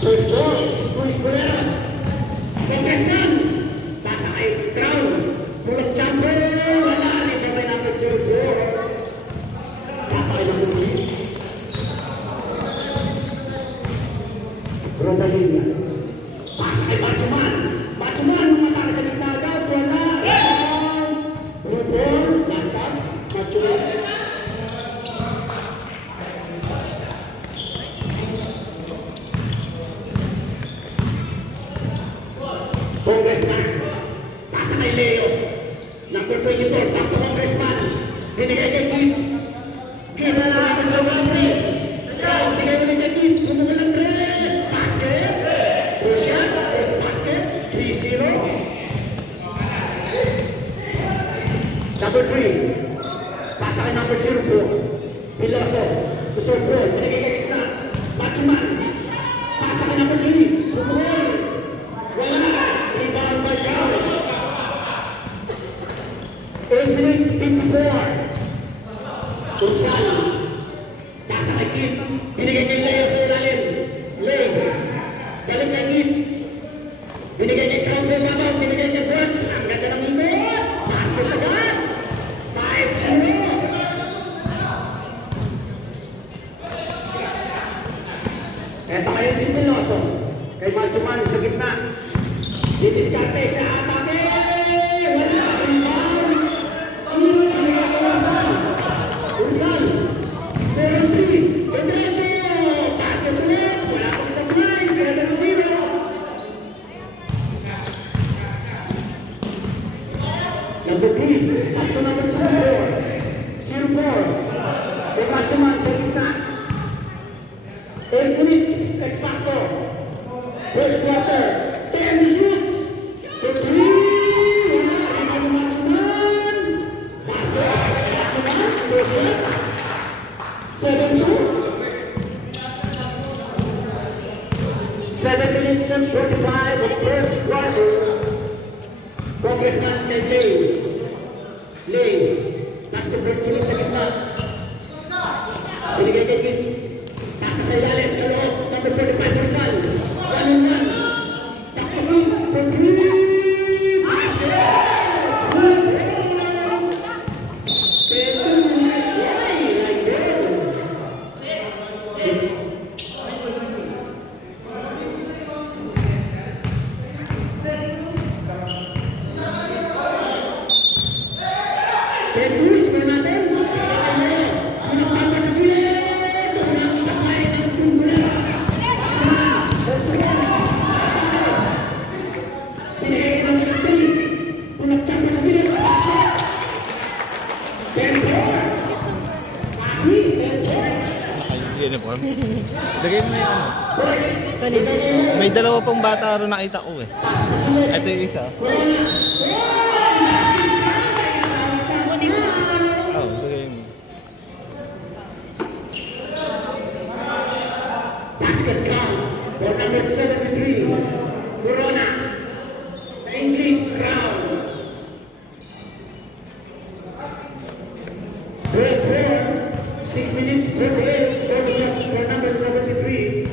First ball, Luis Perez. Congressman. Pasa kay Crown. Pulot jumper. Wala. May babay number 04. Pasa kay number 3. Rodalina. Pasa kay Bachuman. Bachuman. Mataka sa gitna agad. Wala. Good ball. Last touch. Bachuman. Congressman, pasa kay Leo, number 24, back to Congressman, binigay kay Kid, Kid na naman sa walang break, binigay ulit kay Kid, kumukulang press, basket, Russian, first basket, 3-0, number 3, pasa kay number 04, Piloso, to Sorpol, binigay kay Kitna, Bachuman, pasa kay number 3, kumukulang, wala. 8 minutes 54. Ursal. Pasa kay Kid. Binigay kay Leo sa ilalim. Leo. Balik kay Kid. Binigay kay Crown sa ibabaw. Binigay kay Burns. Ang ganda ng ikot. Basket agad. 5-0. Eto kayo si Piloso. Kay Bachuman sa gitna. Didiskarte sa atake. Wala. Rebound. Ursal, 4-3, Pedrecho, basket ulit, wala pang supply, 7-0. Number 3, pass to number 04, kay Bachuman sa gitna. 8 minutes, eksakto. First quarter, 10 to shoot. For 3. Seven minutes and 45 of first quarter. Congressman kay Lay. Pass to Brooks ulit sa gitna. Binigay kay Kid. Pasa sa ilalim. Sa loob. Number 45 Ursal. 1-1. Back to Kid. For 3. Basket. Lagay mo na yung ano. May dalawa pang bata rin nakita ko eh. Ito yung isa. Oh, lagay mo. Basket count for number 73, Corona. Sa English, Crown. 6 minutes, 38. Shots for number 73.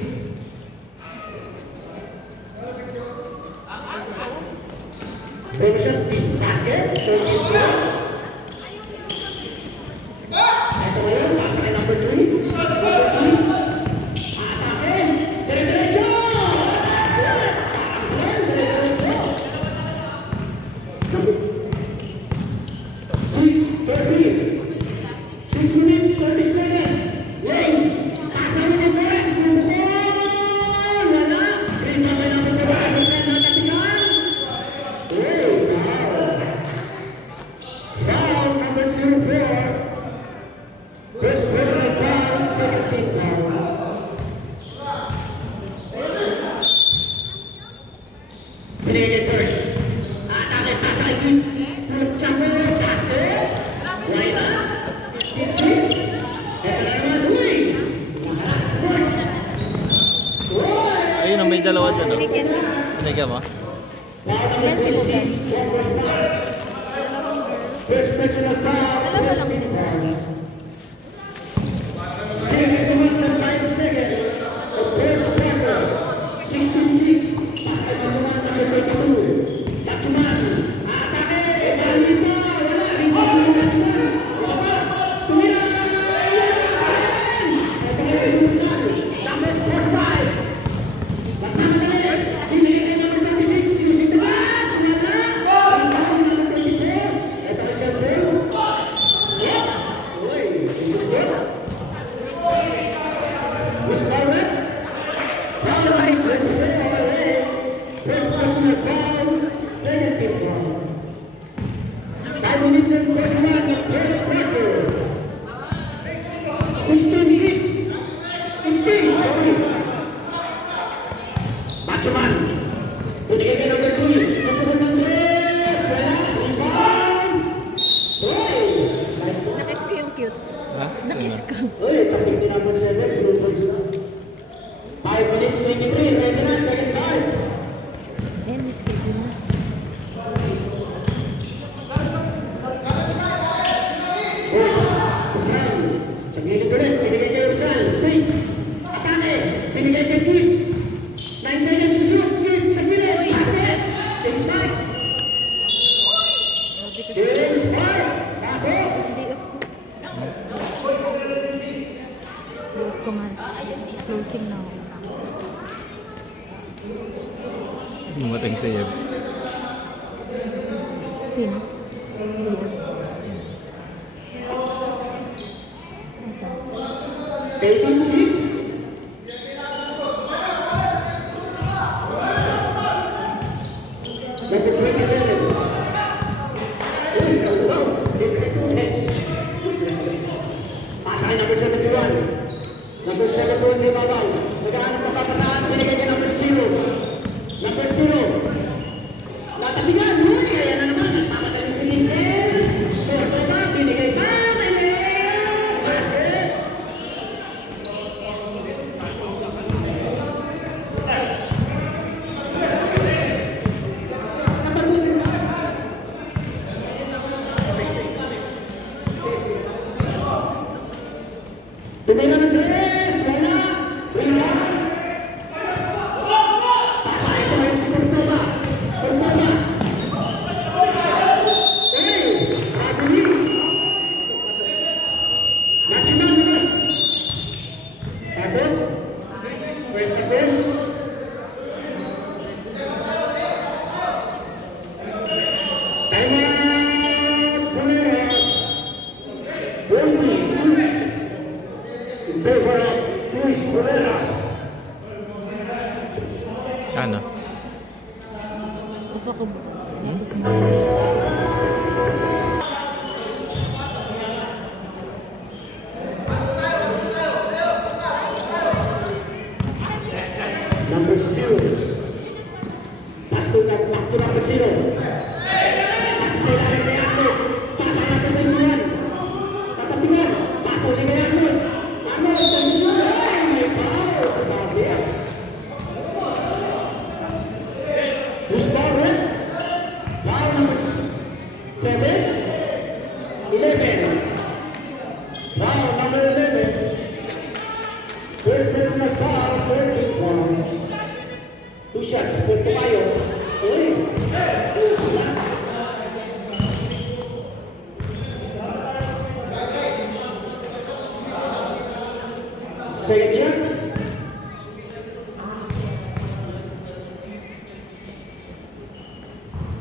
Shot this basket. Ito ngayon, pasa kay number 3. Atake. Diretso. Basket. Diretso. 6:30. 6 minutes, 30 seconds. Lane. May dalawa dyan. Binigyan mo? Yan si Lucas. Dalawa lang. 6 minutes and 5 seconds. The first quarter. First personal foul, second team foul. 5 minutes and 41 first quarter. 16-6. Sorry. Machoman. Binigay ka number 3. Napunod ng 3. Wala. Rebound. Boy. Nakis ko yung cute. Ha? Nakis ko. Uy, tapik din number 7. Blue Bulls na. 5 minutes 23. Ready na. Second half. Eh, miss ko din na. Bulls. Tuhan. Sa gilid ulit. Binigay kay Rizal. Wait. Atane. Binigay kay Kid. 9 seconds to shoot. Kid. Sa gilid. Basket. James Park. James Park. Pasok. Hindi ako. Closing na ako. Dumating si Yeb. Sino? Sino? Asa? 18-6. Number 27. Uy, wow. Pasa kay number 71. Number 71 sa ibabaw. Naghahanap ng papasahan. Binigay kay number 0. Number 0. Natabigan. Uy, ayan na naman. Nagpapagaling si Lindsay. Porto ba? Binigay pa. May layup. Basket. Napagusin na. Tumira ng 3. Wala. Rebound. Pasa ito ngayon si Cordoba. Cordoba. Hey! Abuli. Pasok, pasok. National labas. Pasok. First na first. Time out. Buleros. 26. In favor of Luis Buleros. Ano? Upa ko bukas. Tapos mo. Number 0. Pass to number 0. Pasa sa ilalim ni Arnold. Pasa kay number 21. Tatapingan. Pasa ulit kay Arnold. Arnold, number 0. Ay, may foul. Sabi yan. Who's foul, right? Foul number 7. 11. Foul number 11. First personal foul, 13 foul. 2 shots, punto kayo. Uy! Second chance.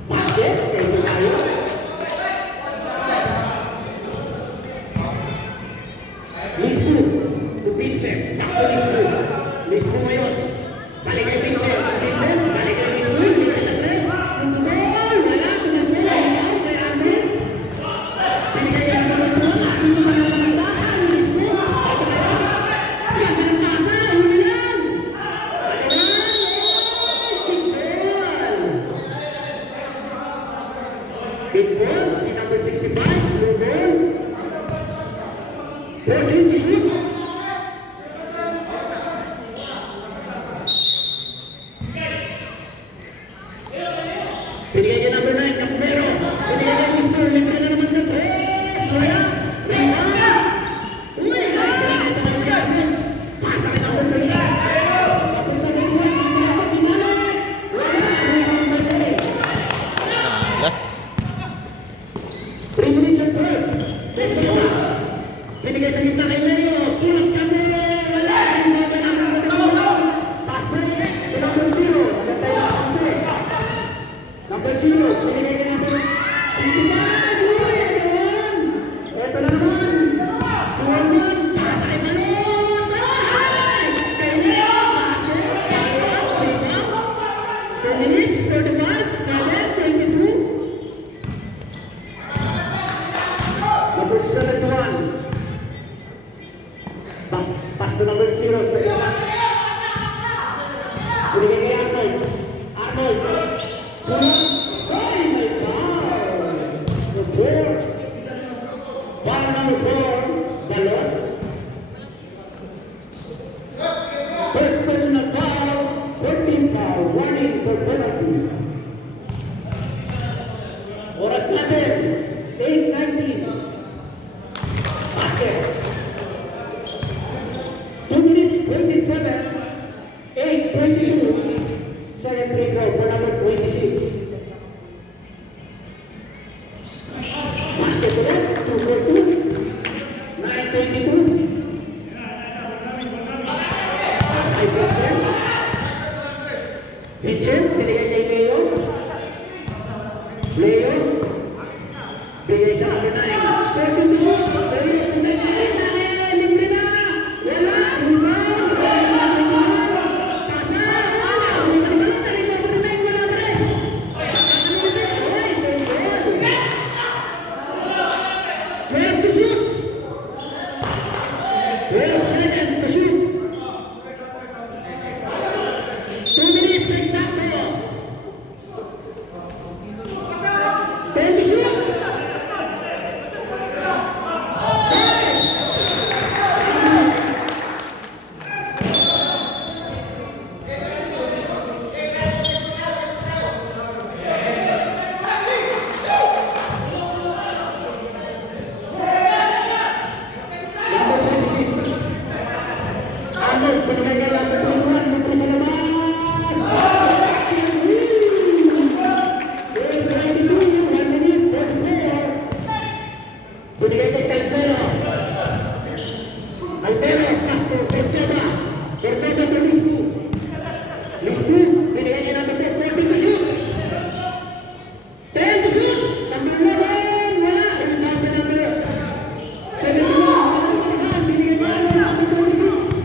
Basket, punto kayo. Lisbu, to Vincent, back to Lisbu. Lisbu ngayon. Balik kay Vincent. Vincent, balik kay Lisbu. Balik sa 3. Tumagol. Wala, tumagol. Rebound kay Arnold. Binigay kay Arnold. Asin mo man ang panagdakan ni Lisbu. Ito kayo. Ganda ng pasa. Huli lang. Pati na. Kickball. Kickball. Si number 65. Blue ball. 14 to shoot. Binigay kay number 9, Capumero. Binigay kay Lisbu. Libre na naman sa 3. Wala. Rebound. Uy, guys. Ito na si Arnold. Pasa kay number 30. Tapos sa bituan, dito na ito. Pinalay. Wala. Rebound by Day. Last. 3 minutes and 12. Binigay sa gitna kay Leo. Tulak kami. Wala. Rebound by number 7. Pass break. Number 0. Number 0. Number 0. 1 minute, 35, 7, 22. Number 71. Pass to number 0 sa ilan. Binigay kay Arnold. Arnold. Ay, may foul. Number 4. Foul number 4. Balon. First personal foul. 14 foul. Warning for penalty. Oras natin. 8:19. Basket. 2 minutes 27. 8:22. Second free throw for number 26. Basket ulit. 2-4-2. 9:22. Pass kay Pitcher. Pitcher, binigay kay Leo. Leo. Bigay sa number 9. 32 shots. Leo, pinagay. Libre na. Wala. Rebound. Pasa. Wala. Rebound. Wala pa rin. Ay, same goal. 12 to shoot. 12 seconds to shoot. 2 minutes exacto. 10 to shoot. Number 26. Arnold, binigay kay number 21. Libre sa labas. 8:22, 1 minute, 44. Binigay kay Calvero. Calvero, Castro, Corteva. Corteva to Lisbu. Lisbu, binigay kay number 14 to shoot. 10 to shoot. Number 11, wala. Rebound kay number 71. Binigay kay number 26.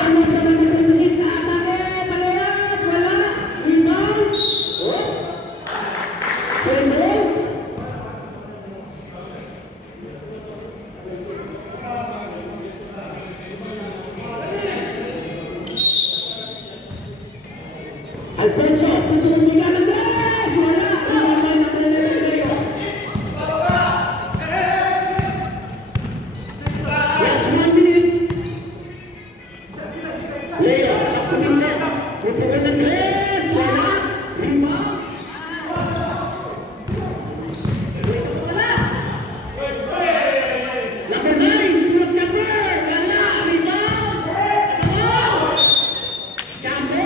Arnold kay number 26. Atake, palayap, wala. Rebound. Oh. Same ball. Alfonso, tutulong niya ng tres! Wala! Rebound na Leo. Last 1 minute. Leo, back to Vincent. Tutulong ng tres! Wala! Rebound. Number 9, Luke Jumper. Wala! Rebound. Jumbo.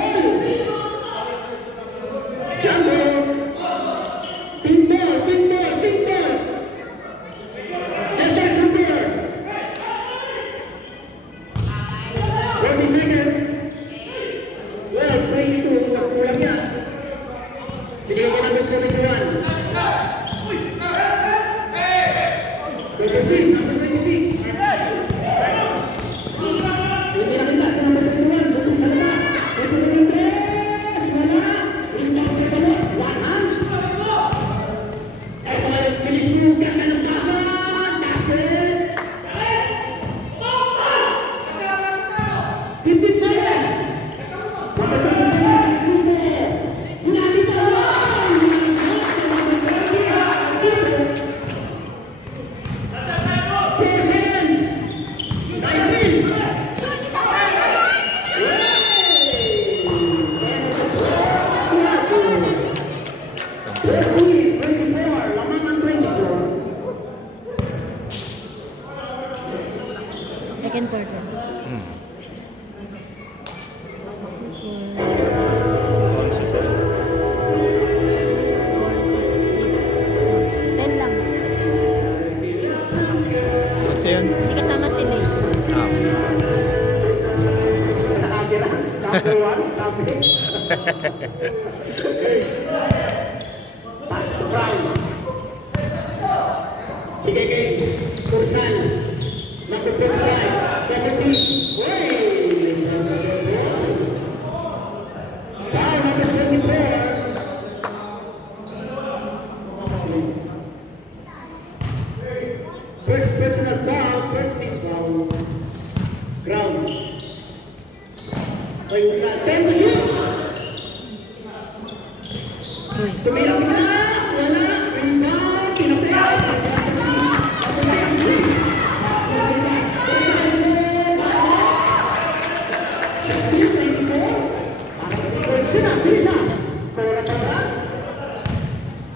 Jumbo. Ping ball, ping ball, ping ball. Desert Troopers. 40 seconds. Well, 22. So, kulang niya. Binigyan ko number 71. 23, number 26. Hindi nakita sa number 21. Lupin sa labas. Tutulong ng tres. Wala. Rebound kay Balot. One hands. Eto nga yung Chilis Blue. Ganda ng basa. Basket. 15 seconds. Number 27. Grupo. Hinalita. Wow. Hinalisot. Number 20. Grupo. 4 seconds. Nice steal. Hey! 24. Lamangan 24. Second quarter. Ten lang. Kasi yan. Hindi kasama si Leo. Ah. Sa camera. Number 1. Sabi. Pass to Brown. Bigay kay Tursan. Number 35. 17. Hey! Foul number 4. Uy. Tumira ka na! Wala! Rebound! Pinaplay! Please!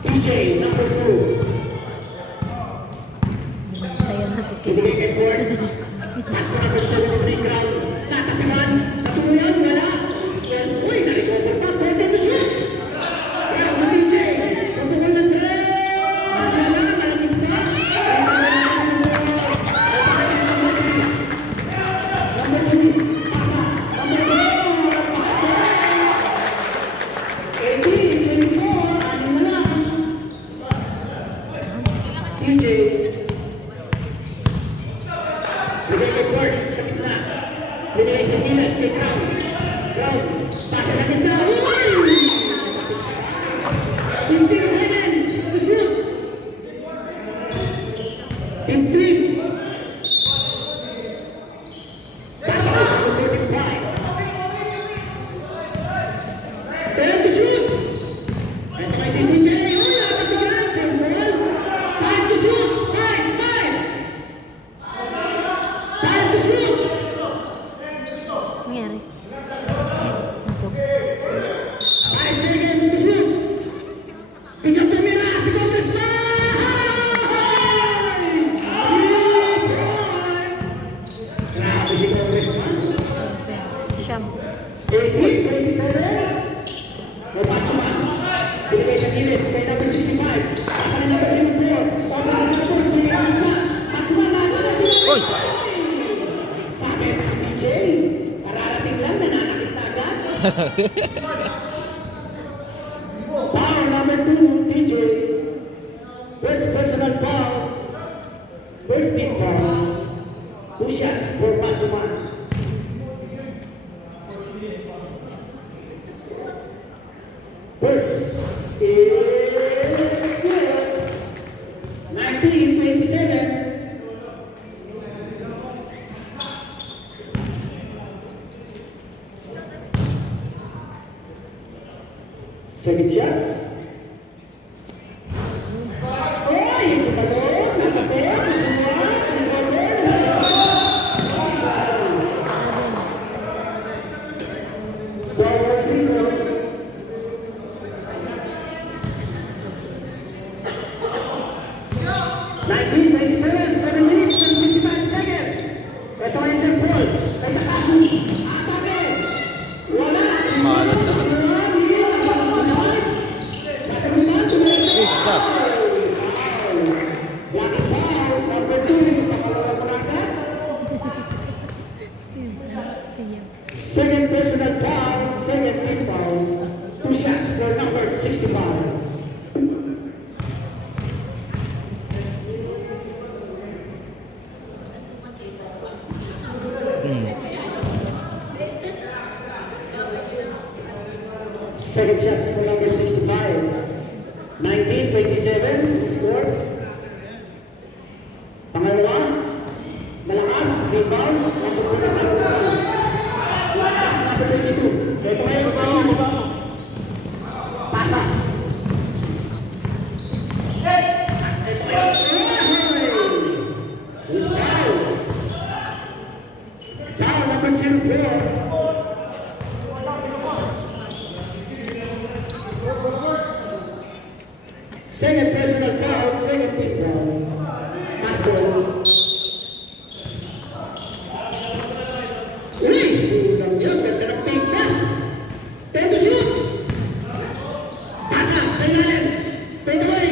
DJ number 2. Ayan na si Kim. Ibigay kay Ports. Pass to number 73 ground. Natapiman. Natuluyan. Wala. Yan. Uy, nalikover pa. 42 shoots. Ground to DJ. Pupukol ng 3. Wala. Malapit pa. Number 2. Pasa. Number 4. Pasa. 18, 24. Ano na lang. DJ. Bigay kay Ports sa gitna. Binigay sa gilid kay Crown. Crown. Pasa sa gitna. Uy! 15 seconds to shoot. 15. Pasa kay number 35. 10 to shoot. Ito kay si DJ. Uy, nakatigan. Same ball. 5 to shoot. 5. 5 to shoot. Nangyari. 5 seconds to shoot. Tingnan tumira si Congressman! Grabe si Congressman. Siyam. 18, 27. Mapachuman. Binigay sa gilid kay number 65. Pasa na number 74. Open sa support. Binigay sa gitna. Machuman na agad. Uy! Sakit si DJ. Kararating lang, nananakit na agad. Foul number 2, DJ. First personal foul. First team foul. 2 shots for Machuman. First is good. 19-27. Second shot. Oy! Talon! Nakapit! Forward 3-4. Second personal foul, second team foul. 2 shots for number 65. Second shots for number 65. 19-27 score. Pangalawa, malakas, rebound, napupunta ng Luzon. Malakas, number 22. Ito ngayon, pasa. Ito ngayon, who's foul? Foul number 04. Second personal foul, second team foul. Master. Uy! Ulang yun, ganda ng big pass. 10 to shoot. Pasa, sa ilalim. Pwede ba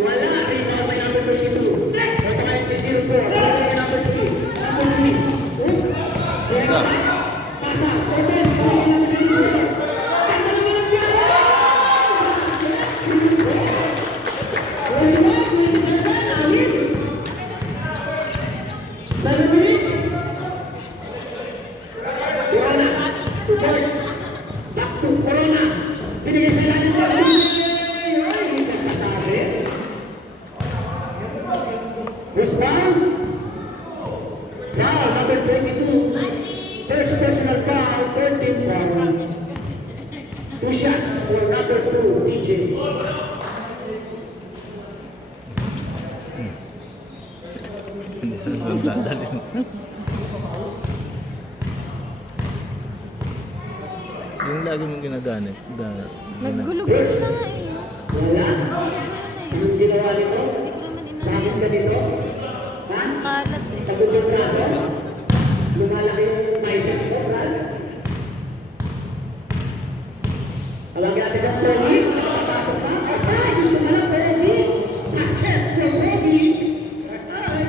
wala. Rebound by number 22. Ito ngayon si 04. Wala by number 3. Number 3. Pasa, open. Wala by number 04. Ganda naman ang biyahe. 7 minutes. Corona to Ports. Back to Corona. Binigay sa ilalim ng ay, nagpasabi. Who's foul? Foul number 22. First personal foul, third team foul. 2 shots for number 2. TJ. Saan dadalhin? Yung lagi mong ginagamit. Naggulog-gulog na nga eh. Wala. Yung ginawa nito? Hindi ko naman Bakit inanay. ganito? Ha? Kalat eh. Tagod yung braso? Lumalaki yung biceps mo, Brad? Tawag natin sa Pogi. Nakapasok ka? Ay, gusto mo lang Pogi. Basket for Pogi. Ay.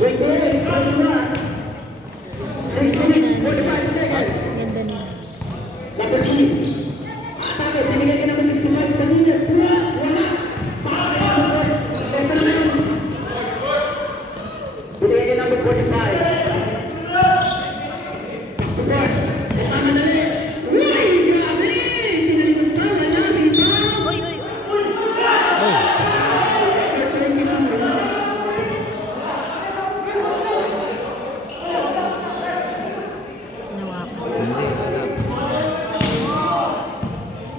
Wait, 6 minutes, 45 seconds. Ganda nila. Number 3. Bakit? Binigay ka naman 65 sa linya. Wala. Basket for Pogi. Ito na yun. Binigay ka number 45. Sports. Tama na rin. Uy! Grabe! Tinalikod pa. Wala. Bitaw. Uy! Nawakan. Hindi.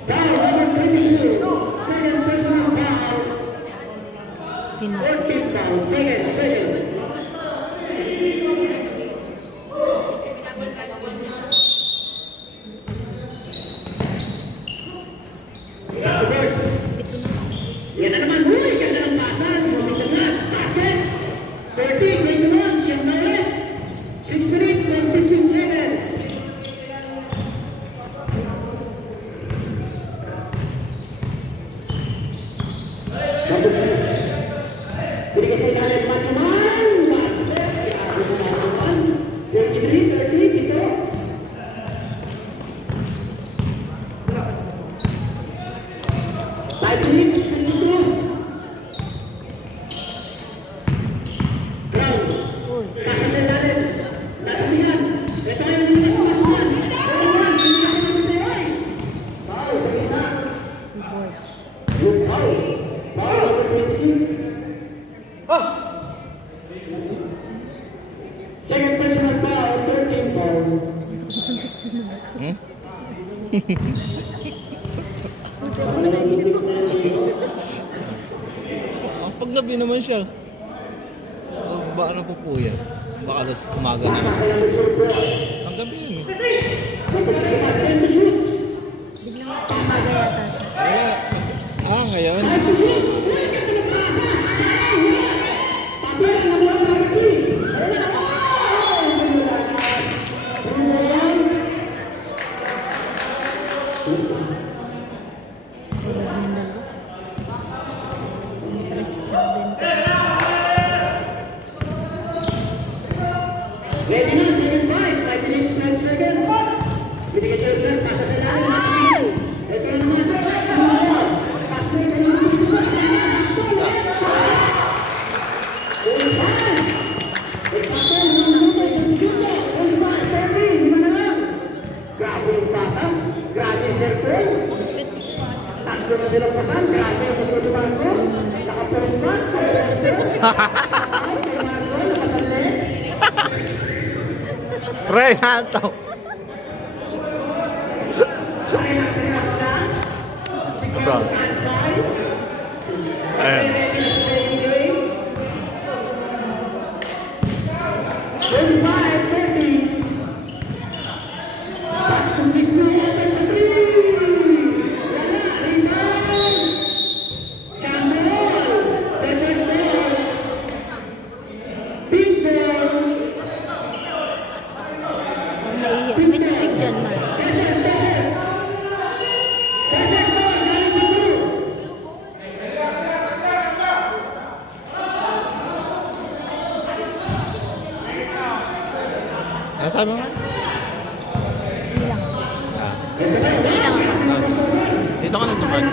Foul number 22. Second personal foul. Pinaka. 14th foul. Second. That's the birds. Yan na naman. Uy! Ganda ng pasa. Using the glass. Basket. 30-21. Siyam na ulit. 6 minutes and 15 seconds. Number 3. Binigay sa ilalim. Machuman. Basket. Grabe sa Machuman. 33, dito. Five minutes, 52. Ground. Uy! Nasa sa ilalim. Natalihan. Ito yung hindi sa Machuman. Foul, hindi ako nabubuhay. Foul sa gitna. Si Borge. Yung foul. Foul number 26. Second personal foul, 13 foul. Hmm? Buti ako nanaginip ako. Ang paggabi naman siya. Baka napupuya. Baka alas umaga na. Pasok ka lang mag-shoot ball. Ang gabi yun eh. Tapos sa sabat, 10 to shoot. Biglang umaga yata siya. Wala. Ngayon. 5 to shoot. Uy, ganda ng pasa. Sayang, wala. Tabihan na bola number 3. Ayun na. Oh! Tumulas. Tumulas. Tulad ng dalawa. Interest tsaka Bentes. Ready na, second 5 minutes, 12 seconds. Binigay kayo sir, pasa sa lalim. Ito na naman. Sunod. Pass play ka naman. Sakto, ulit. Pasa. Eksakto, 5 minuto, 1 segundo. 25, 30, 5 na lang. Grabe yung pasa. Grabe yung circle. Takbo na nilang pasan. Grabe yung pagod ni Marco. Naka-post man. Poster. Sakay kay Marco. Nakasan legs. Renato. Relax lang. Si Carlos Ansay. Ayan. Ready na sa second game. 25, 30. Pass to mismo. Open sa 3. Wala. Rebound. Jump ball. Touch and ball. Big ball. Ang naiiyak. May tubig dyan, Mark. Desert ball. Galing sa blue. Ano sabi mo? Hindi lang. Ito na. Dito ka na sa part.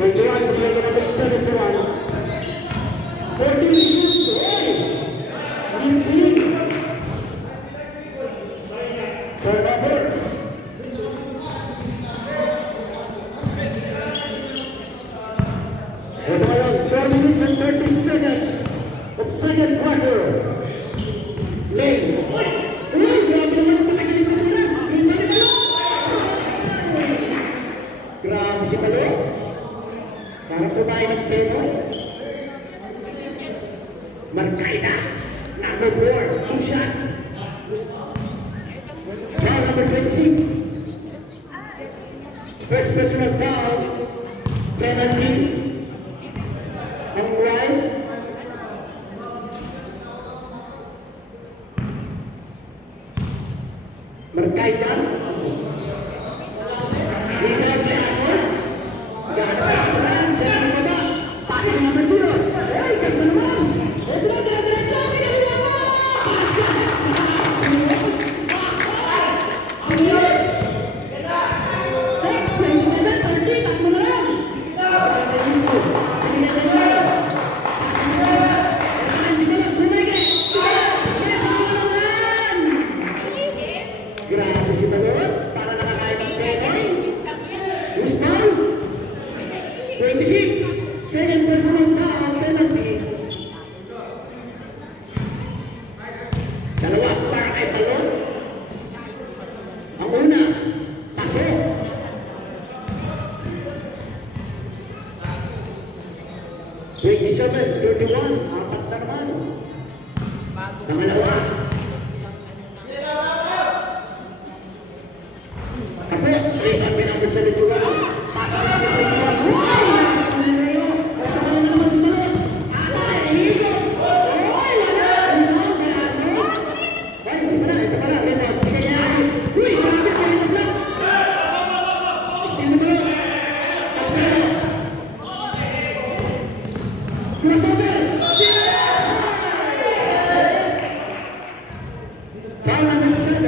21, binigay ka namin sa 71. 14 shoots. Hey! Limpin. Turnover. Ito ngayon, 12 minutes and 30 seconds of second quarter. Lane. Uy, grabe naman pala kilipin nila. Kilipin nila. Foul number 26. First personal foul. Penalty. Ang right. Berkaitan. Rebound kay Arnold. Gagawin ang pasahan. Siya ang baba. Passing number 0. Ay, ganda naman. Diretso. Kinaliwa mo. Ang bilis. 27, 30. Tatlo na lang. Binigyan sa iyo. Pasa sa iyo. Pagkain si Balak. Bumigay. Grabe si Balot. Para nakakain ng Penoy. Who's foul? 26. Second personal foul. Penalty. Dalawa para kay Balot. Ang una, pasok. Twenty-seven, 31. Apat na naman. Pangalawa. Tapos, rebound may number 71. Pasa na number 21. Uy! Ito ka naman si Balot. Atay, higop. Uy, wala. Rebound kay Arnold. Ay, ito pala. Rebound. Bigay niya Arnold. Uy, grabe. Kaya na block. Steal na Balot. Calvero. Crossover. Foul number 7.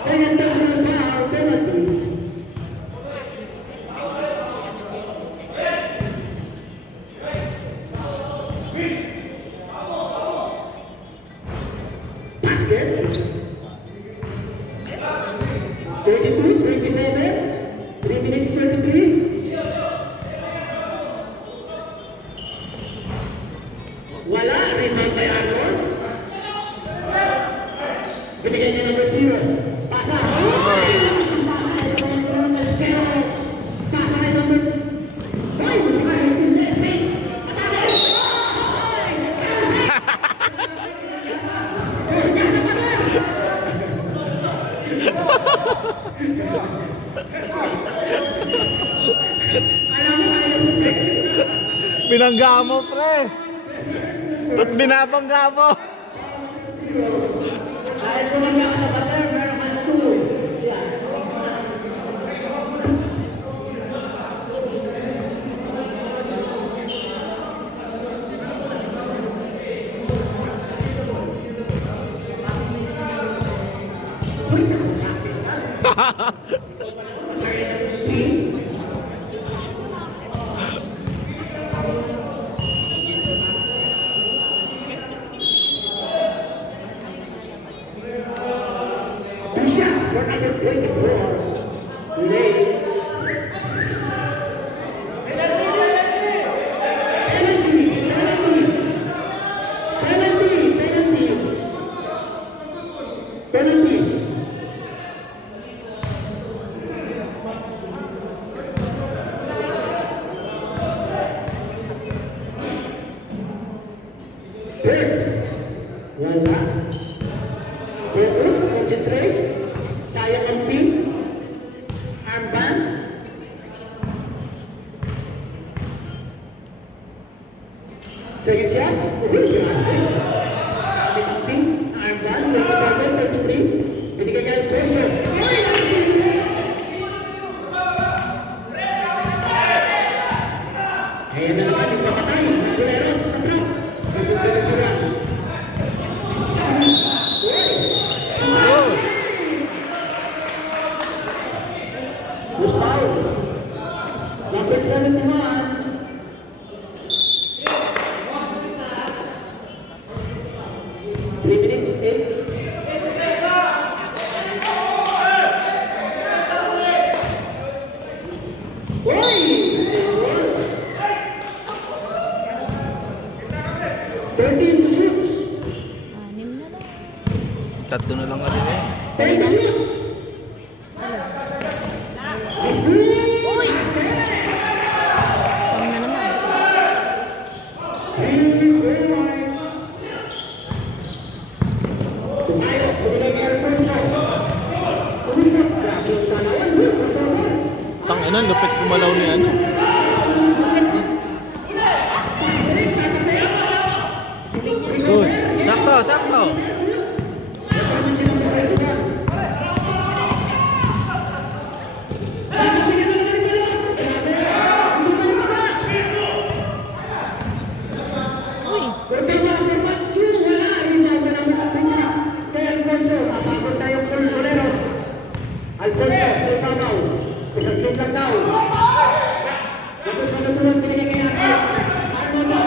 Second personal foul, penalty. Basket. 32, 27. 3 minutes 33. Wala, rebound by Arnold. Binigay niya number 0. Pasa. Uy! Pasa kay number 0. Pero, pasa kay number... Uy! Binigay still left. Wait! Atake! Uy! Kasa! Kasa! Uy! Kasa pa na! Alam mo, ayaw mo. Binangga mo, pre. Ba't binabangga mo? Dahil bumangga ka sa bater, meron kang 2. Siya. Uy, practice ka. Pagkakain ng 3. Two shots for number 24. Lay. Penalty. First. Wala. Focus, concentrate. Sayang ang pin. Armband. Second shot. Uy, grabe. Grabe ang pin. Armband. 27, 33. Binigay kayo Thompson. Uy, nakikita. Ayan na naman yung pamatay. Buleros, atrap. Tapos sa natura. Who's foul? Number 71. Three minutes, 8. Uy! Second. 13 to shoots. 6 na lang. Tatlo na lang kasi eh. 10 to shoots. Miss Blue! Uy! Saan na naman? 3 points. Tumayo, binigay kay Alfonso. Umikot, grabe yung tanawan. Masarap. Tangina, lupit kumalaw ni ano. Uy, sakto, sakto. Alfonso, sa ibabaw. Isang lang daw. Tapos ano tulad pinigay kay Ako? Ano na?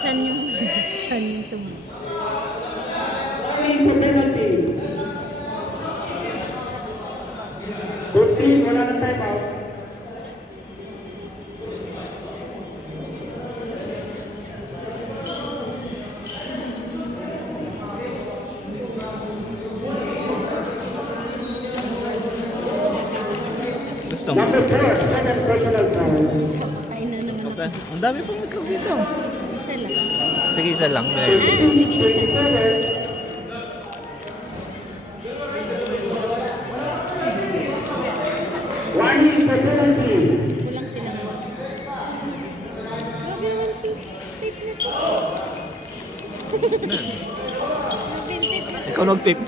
Chan yung tumo. Penalty. Good team, wala ng time out. Gusto mo? Number 4, second personal foul. Kain na naman ako. Okay. Ang dami pang itlog dito. Isa lang. Tig-isa lang. 26, 27. Warning for penalty. Kulang sila. Grabe naman tape na to. Nag-tape na. Ikaw nag-tape.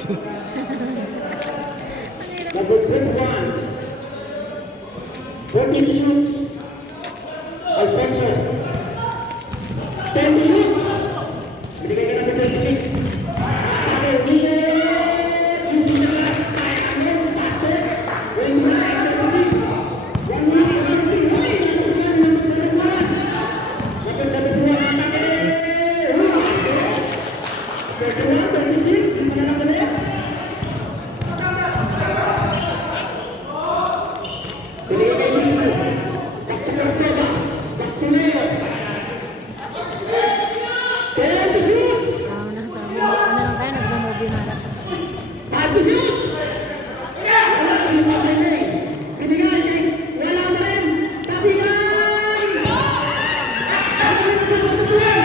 Number 21. 14 shoots. Alfonso. 10 shoots. Binigay ka number 26. Using the last basket. 29, 26. 1 minute, 31. Number 71. Basket. 31, 36. Hindi na naman ulit. Binigay kay Lismo. Back to Corteva. Back to Leo. 36. Nasabi. Ano lang tayo, nagmo-movie marathon. Back to 6. Wala, hindi pa binigay. Binigay kay wala na rin. Tabigan! Ano na ba sa tutulan?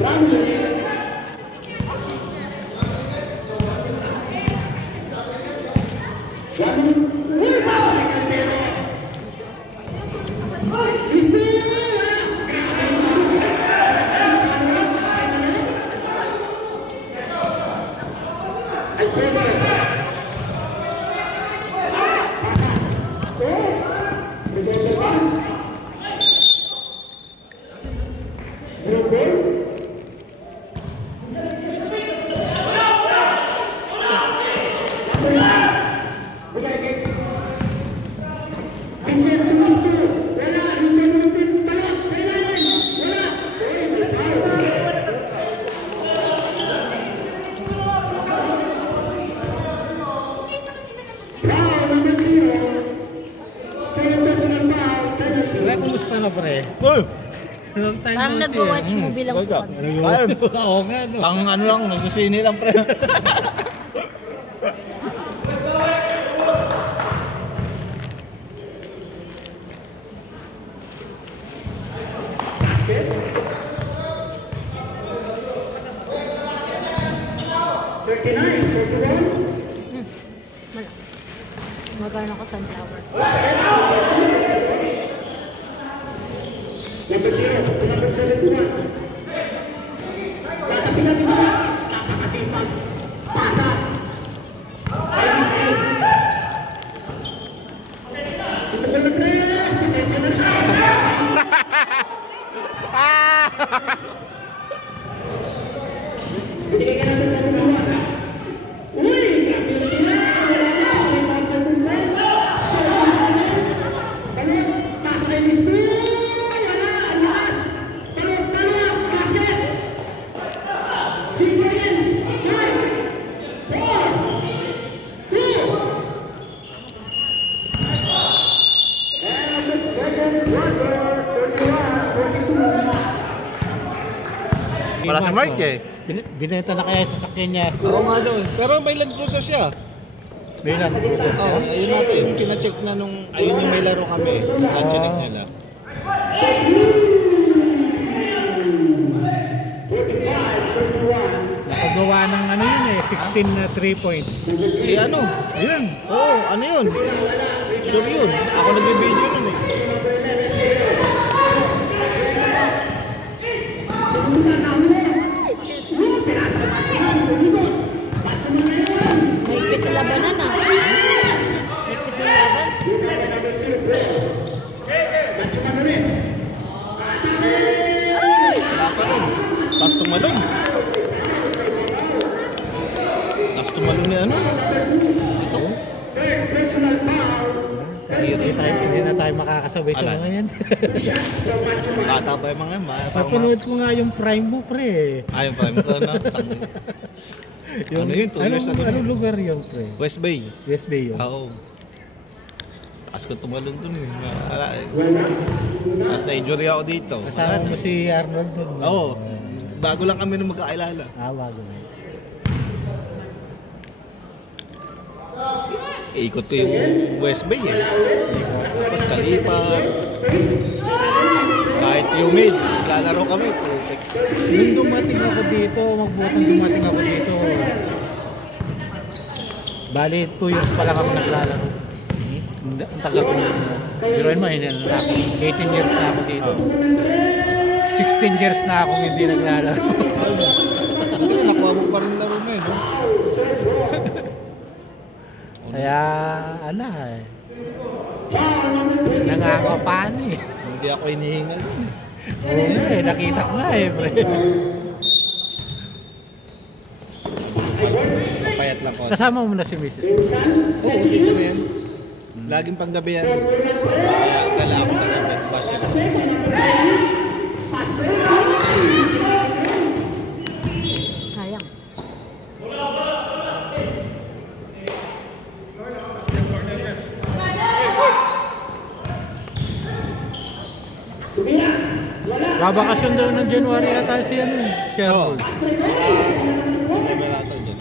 Trumley. Uy, pasa kay Calvero. Lismo! Alfonso. Pasa. Oh. Revolver ba? Blue ball. Vincent Tumuspo, wala, hindi mo din balot sa ilalim, wala, may foul. Foul number 0, second personal foul, penalty. Pre, kumusta na pre? Uy! Long time Parang no see. nag-watch movie lang Baga. po. Ayun. Oo nga no. Ang ano lang, nagsusini lang pre. Basket. 39, 41. Malak. Magano ko sunflower. Number 0, number 71. Tatapin natin ba? Napakasipag. Pasa. Elvis Lee. Number 3, pasensya na na. Binigay ka natin sa mga. Uy, grabe na nila. Wala na. May pagpapunsan. Balot. Pasa kay Elvis Lee. Wala. Ang lakas. Balot. Basket. 6 seconds. 5, 4, 2. And the second quarter, 31, 42. Para si Mark eh. Binenta na kaya sa sasakyan niya. Oo nga daw. Pero may Land Cruiser siya. May nag-cruiser siya. Oo, ayun natin yung pina-check na nung, ayun yung may laro kami. Na-check nila. 45-31. Nakagawa ng ano yun eh, 16 na 3 point. Si ano? Ayun. Oo, ano yun? Sure yun. Ako nag-video nun eh. Mahigpit na labanan ah. Mahigpit na laban. Wala pa rin. Tapos tumalon. Tapos tumalon ni ano? Ito. Hindi na tayo makakasabay sa Ala. mga yan. Bata pa yung mga yan. Papanood ko nga yung prime mo pre. Ayun pa. Ano yun? 2 years ago. Anong lugar yung pre? West Bay. West Bay yun. Oo. Takas ko tumalon dun eh. Wala eh. Tapos na-injury ako dito. Kasama mo si Arnold dun. Oo. Bago lang kami nung magkakilala. Bago na. Ikot ko yung West Bay eh. Tapos kalipat. Kahit humid, lalaro kami. Perfect. Nung dumating ako dito, magbutang dumating ako dito. Bali, 2 years pa lang ako naglalaro. Ang tagal ko yun. Pero yun mo, 18 years na ako dito. 16 years na akong hindi naglalaro. Ito, nakuha mo pa rin laro mo eh, no? Kaya, ala eh. Nangangapan eh. Hindi ako hinihingal dun eh. Oo nga eh, nakita ko nga eh, pre. Papayat lang ko. Kasama mo na si Mrs. Oo, dito na yan. Laging panggabi yan. Kaya gala ako sa gabi. Basketball. Sayang. Babakasyon daw ng January ata si ano eh. Si Oo. Arnold. Sa Merato dyan.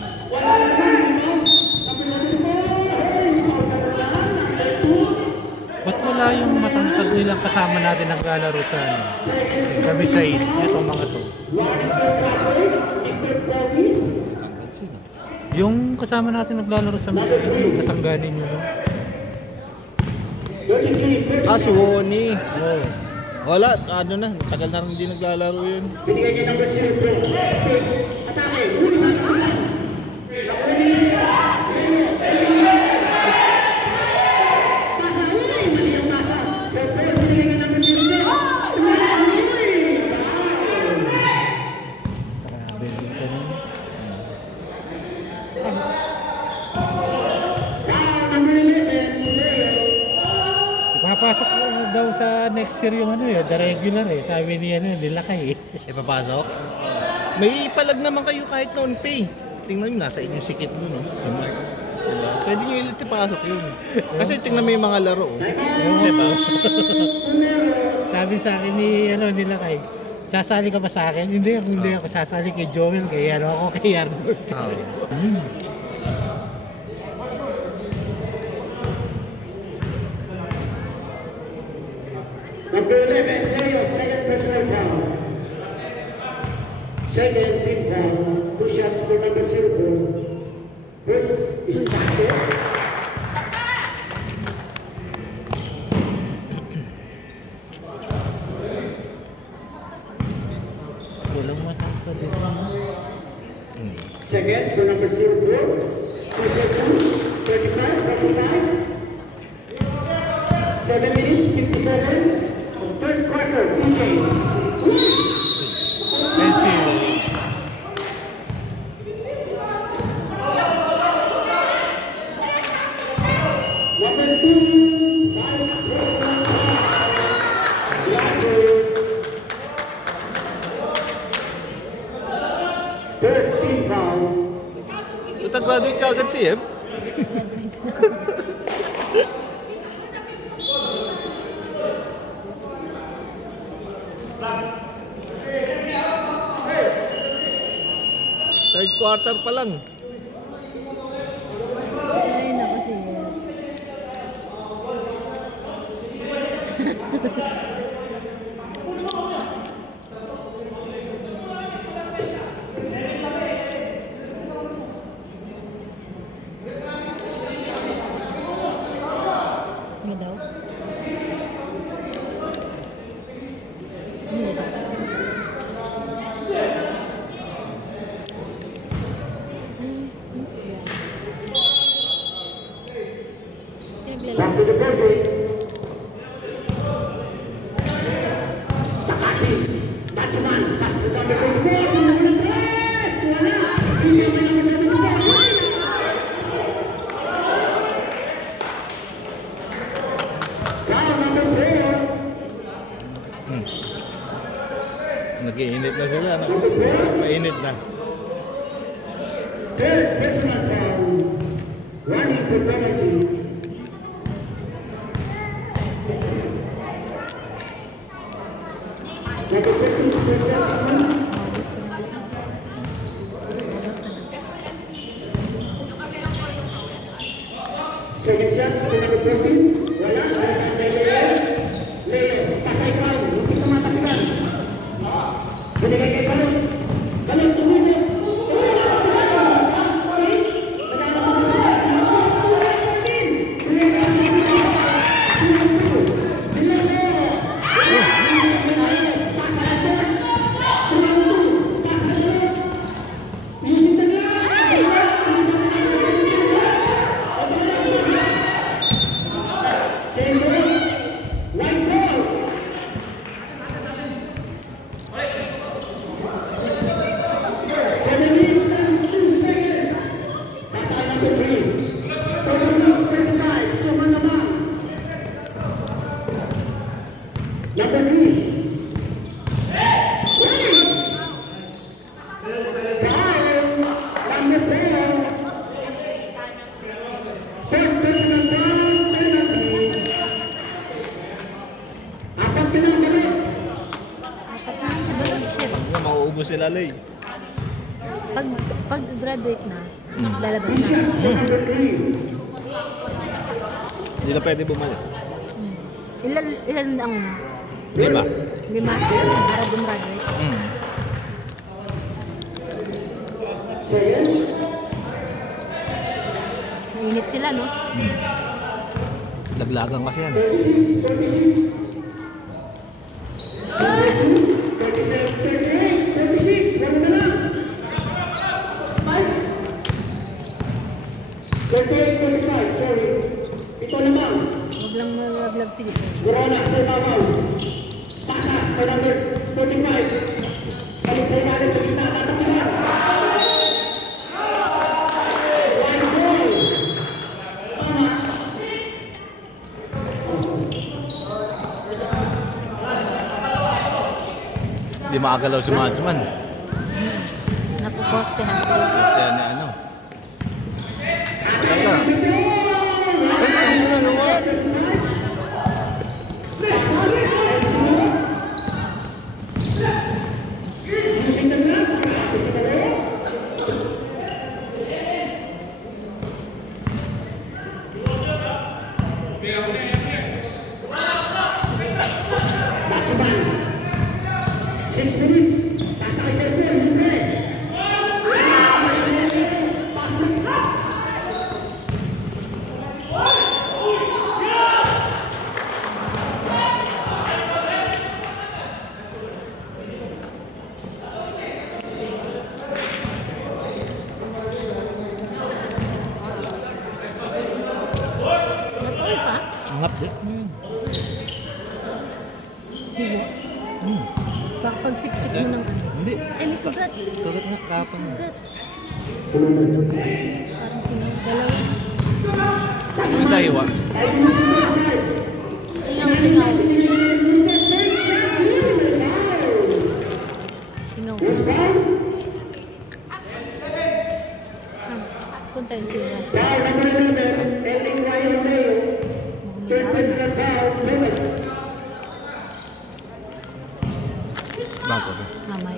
Ba't wala yung matangkad nilang kasama natin naglalaro sa ano? Sa Visayas. Itong mga to. Tangkad sino? Yung kasama natin naglalaro sa Visayas. Kasangganin nyo, no? Si Woni. Oo. Wala, ano na. Tagal na rin hindi naglalaro yun. Binigay niya ng silver. Atake. Pasa, uy! Mali ang pasa. Silver, binigay niya ng silver. Grabe din ka nun. Number 11, Leo. Ipapasok daw sa next year yung ano eh, the regular eh. Sabi ni ano, nilakay eh. Ipapasok? May palag naman kayo kahit noon pay. Tingnan nyo, nasa inyong sikit mo, no? Si Mark. Diba? Pwede nyo ulit ipasok yun. Kasi tingnan mo yung mga laro. Oh. Diba? Sabi sa akin ni ano, nilakay, sasali ka ba sa akin? Hindi ako sasali kay Joel, kay ano ako, kay Arnold. Number 11, Leo, second personal foul. Second team foul. 2 shots for number 0. First is basket. Walang matangkad dito. Second for number 0. 35, 45. 7 minutes, 57. Third quarter, PJ. Sensible. Number 2, 5 personal foul. Third team foul. Nag-graduate ka agad si Eb? Third quarter pa lang. Ay, naku sige. Ano daw? Ano daw? Back to the building. Takasin. Batchman. Pass to number 24. Number 3. Wala. Hindi naman naman sa amin. Foul number 4. Nag-iinit na sila. No? Mainit na. Third personal foul. Running for penalty. Number 15 for Celestine. Second shot sa number 14. Wala. Leo. Pasay foul. Hindi tumatapikan. Binigay kay Balon. Balon tumigil. Mauubos sila lay. Pag graduate na, lalabas na. Hindi na pwede bumalik. Ilan ang 5. 5 para gumraduate. Mainit sila, no? Laglagang kasi yan. 36, wala na lang. 38-45, sorry. Ito naman. Huwag lang malaglag sila. Corona sa ibabaw. Pasa, kay number 45. Balik sa ilalim sa gitna, tatapilan. One goal. Tama. Hindi makagalaw si Matchman. Napupostehan. Kaya na ano. Using the glass, kapis sa dalawa. Batchman. 6 minutes. Pasa kay Sergio, libre. Pass mo. Napol pa? Angap di. Hiwa. Baka pagsipsip mo ng ano. Hindi. Ay, may sugat. Kagat nga kapang. Sugat. Parang sinang dalawa. Yung isa iwa. Ilang singaw. Singaw. Punta yung sila. Foul number 11, ending Ryan Leo. Third personal foul, penalty. Bago. Mamay.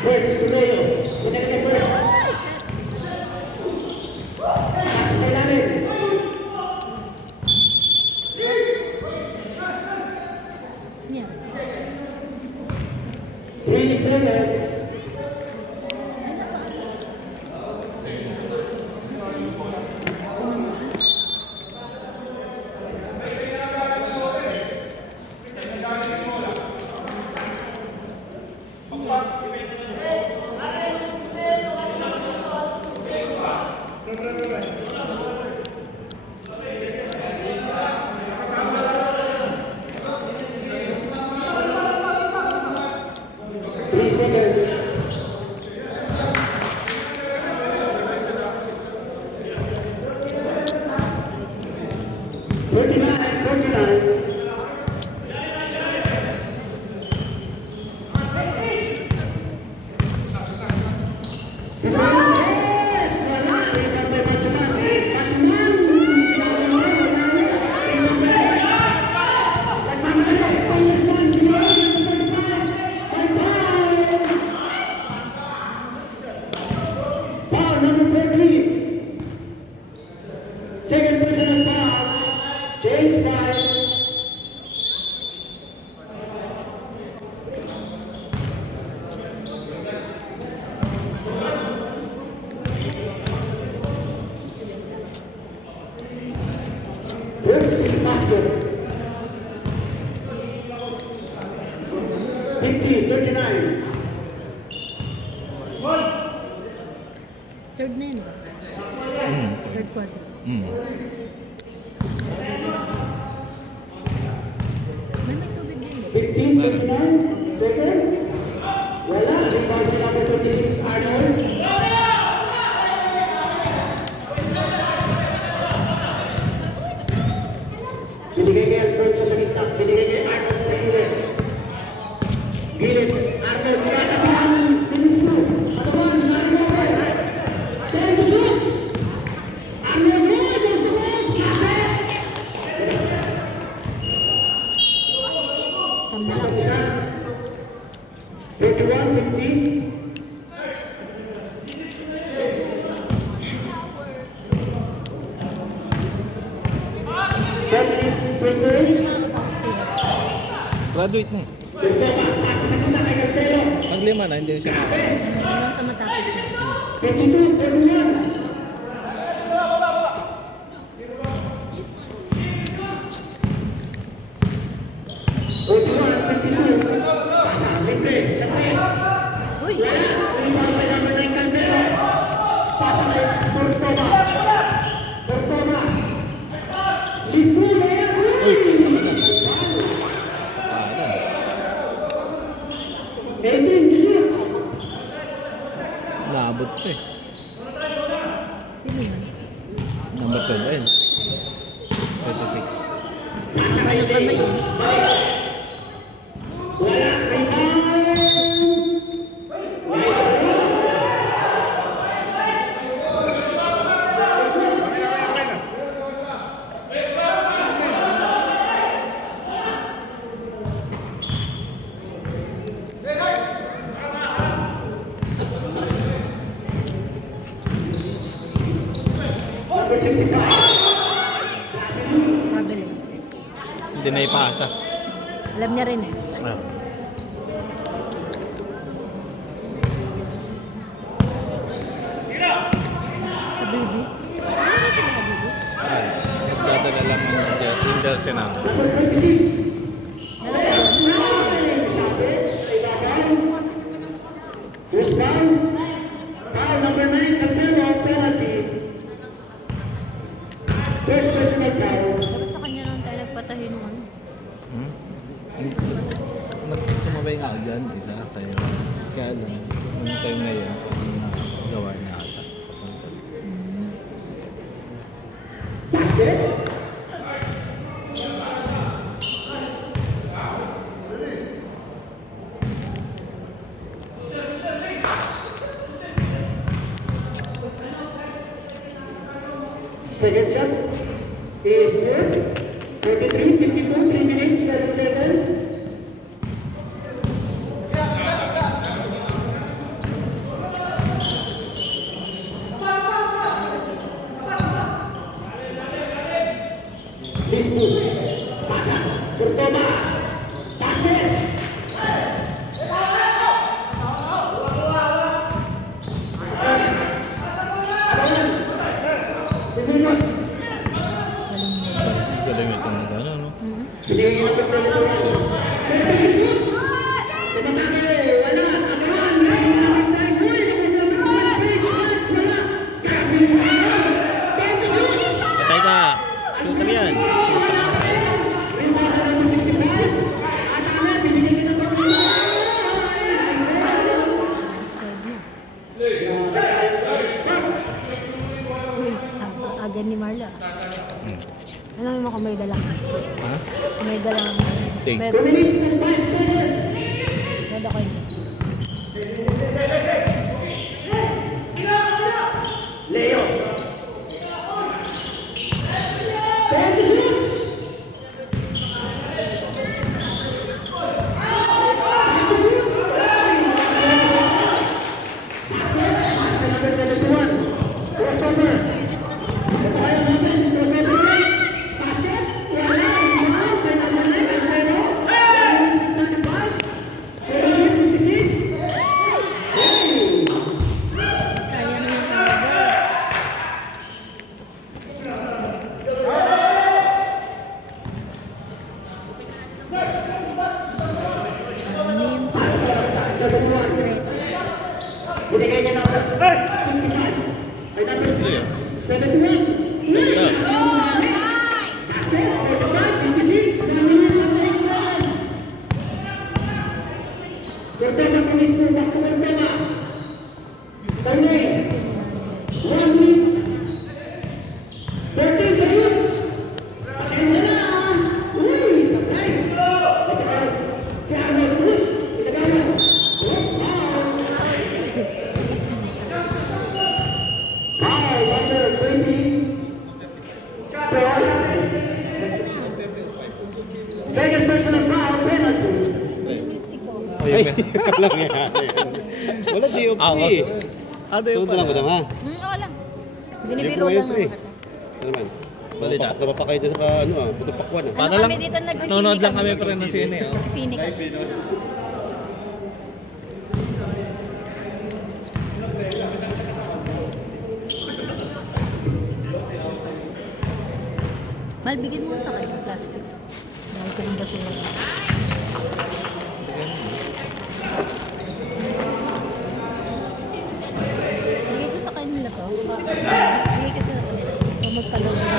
Birds, Tuleo. Punta ka Birds. Pasa sa ilalim. 3 seconds. Second personal foul, James White. First is basket. 50-39. Third na yun. Third quarter. May tubig yun eh. 15-39. Second. Wala. Rebound number 26, Arnold. Binigay kay Alfonso sa gitna. Binigay kay Arnold sa gilid. Gilid. Arnold. Tinatabihan. Pinuso. Katawan. Arnold. Then the shoots. Arnold. Goes to post. Basket. Isang isa. 21-50. Hindi naman ako siya. Graduate na eh. Pasa sa gitna kay Cartelo. Naglima na, hindi na siya. Hanggang sa matapos na. 22-31. Pasa, libre, sa press. Uy! Wala, rebound by number 9 Caldero. Pasa kay Cortoma. Cortoma. Lisbon, ayan, Uy, tama na. 18 to shoot. Naabot ko eh. Sino man? Number 12, ayun. 36. Pasa kay Balik Leo. yun. Wala, rebound. Number 65. Traveling. Hindi na ipasa. Alam niya rin eh. Kabibi? Ano siya na kabibi? Nagdadala lang ng Tinder sinama. Number 26. Meron ba yun? Who's foul? Foul number 9, Caldero, penalty. First personal foul. Dapat sa kanya lang tayo nagpatahi nung ano. Nagsumabay nga ako dyan, isa sa'yo. Kaya lang, nung time na yun, gawa niya ata. Basket. Second shot is good. 43-52, 3 minutes, 7 seconds. eh. 2 minutes and 5 seconds. Ganda ko yun. Leo. 26. Number 71. Crossover. Kaya natin, crossover. Basket. Wala. Rebound. Then number 9, Alvaro. 1 minutes and 35. 26. Kaya na yung talaga. Ano yung 71. Binigay niya number 65. Ay, number 71. Basket, 45, 56, 1 minute and 8 seconds. Cortema, police po, back to Cortema. Tony, 1 minute, 13 to shoot. Pasensya na. Uy, sabay. Ito kayo. Si Arnold, ulit. Itagano. Foul, number 20. Second personal foul, penalty. Ay, lang yan. Wala DOP. Ano yung pala? Oo lang. Binibiro lang naman. Ano naman? Balita. Napapa kayo dyan sa puto pakwan. Ano Paano kami lang? dito nagsisinig Nanonood lang kami pa rin ng sine. Oh. Nagsisinig kami. Mal, bigyan mo sa akin ng plastic. Dahil ko yung basura. Bigay ko sa kanila to. Bigay ko sa kanila. O magkalog na.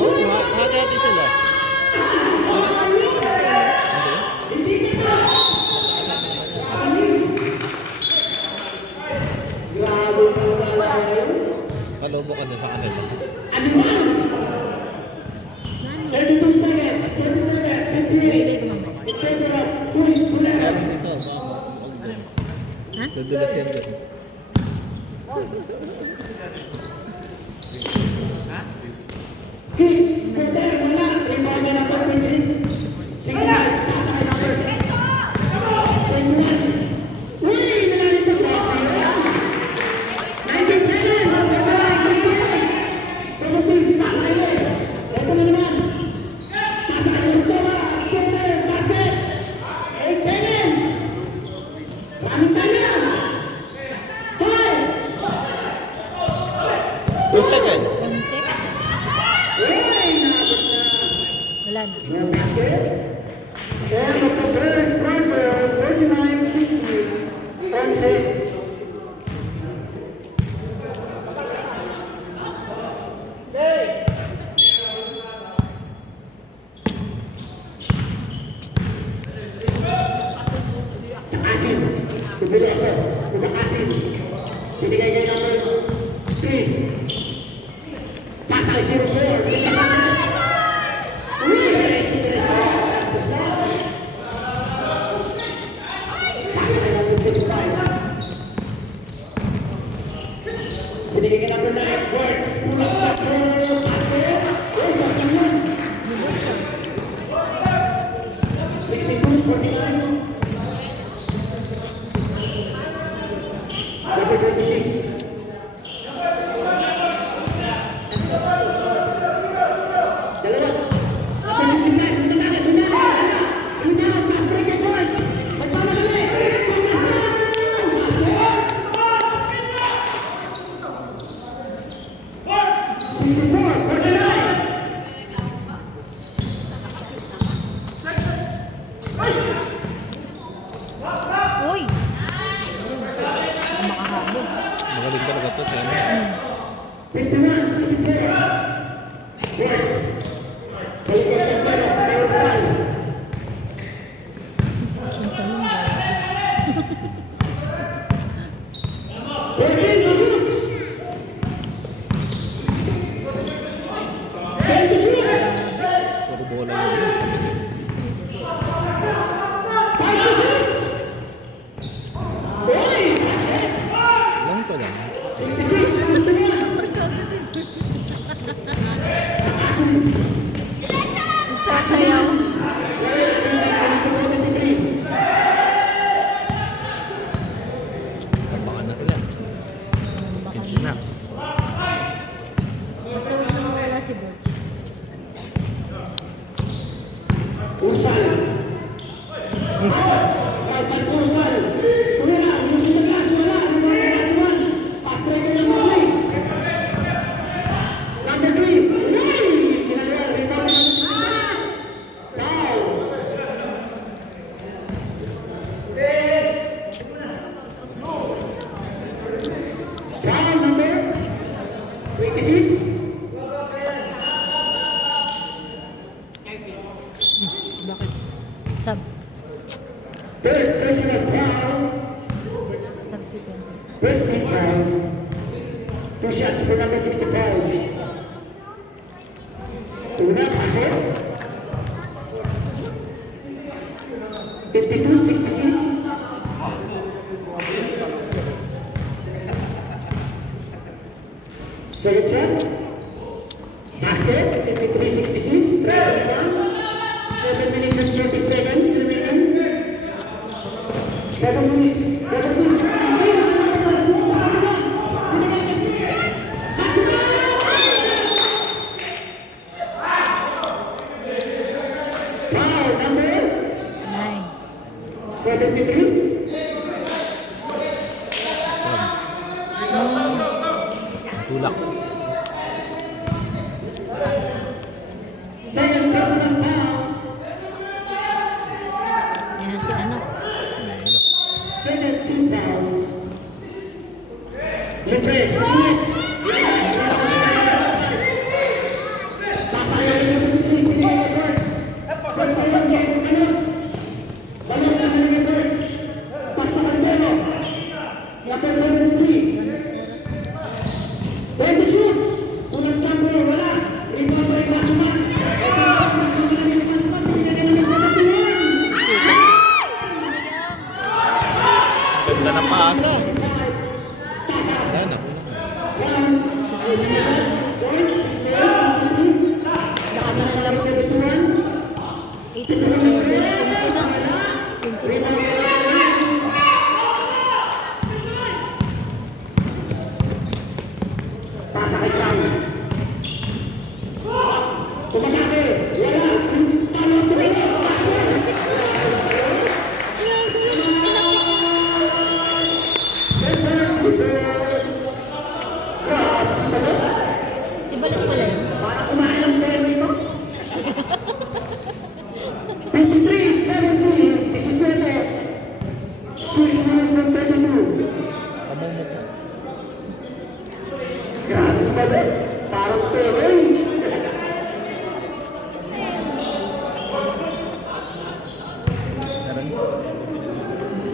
Oo, makakayati sila. Kalobo ka na sa kanila. 32 seconds, 27, 58. In favor of Luis Buleras. Ha? Dudulas yan doon. Kick, Corter, wala. Rebound na number 26. 69, pasa kay number 21. Uy, nalalim na po. 19 seconds, 29, 28. Tumutid, pasa kay Leo. Ito na naman. Pasa kay Lentoma, Corter, basket. 8 seconds. Maraming tanya. 5. 2 seconds. 1 second. Wala na. More basket. And the third quarter, 49-60. 11. Takasin. Tubuloso. Takasin. Binigay kay number 3. Pasa kay 04. Uy, diretso, diretso. Pasa kay number 55. Binigay kay number 9. Words. Pull up, top roll. Basket. Uy, basket yun. 62-49. Number 26. Dalawa. Number 69. Pinagagad. Pinagagad. Pinagagad. Pass break and points. Magpamadali. Focus na. Basket. 64-49. Uy! Makahabol. Magaling talaga to siya. 51-64. Words. Balikan ng palo. Mayroon saan. Isang tanong ba? 14 to shoot. 10 to shoot. Puro bola yun. pa lang. 66, 71. Nagsasayaw. Wala, number 73. Baka na sila. Kids na. Basta huwag na mawala si Borg. Ursal. Right, Ursal. Tuloy na, using the glass, wala. Number 1. Pass break na number 3. Number 3. Ginagawa, rebound na 61. Foul. Foul number 26. Bakit? Sub. Third personal foul. Subsequent. First team foul. 2 shots for number 65. Una, pase. 52-66. Second chance. Basket. 53-66. 7 minutes and 30 seconds remaining. 7 minutes. Foul number 9. 73. Tulak. Second personal foul. Yan si ano. Melo. Second team foul. Libre. Sige. Pasa kayo sa 73. Pinigay ka Birds. Birds na yun. Ano? Balot na pinigay Birds. Pas na Caldero. Number 73. 20 shoots. Unang jumper, wala. Rebound by Machuman. Ganda ng pasa. Ayan na. Nakasunod lang. 8 to 7. Kung sino. Pasa kay Crown. Tumakake. Wala. Talo ang tuloy. Si Balot pala yun. Parang kumain ng pera ito. 53-70. 17. 6 minutes and 32. Kamumuk. Grabe si Balot. Parang pera eh.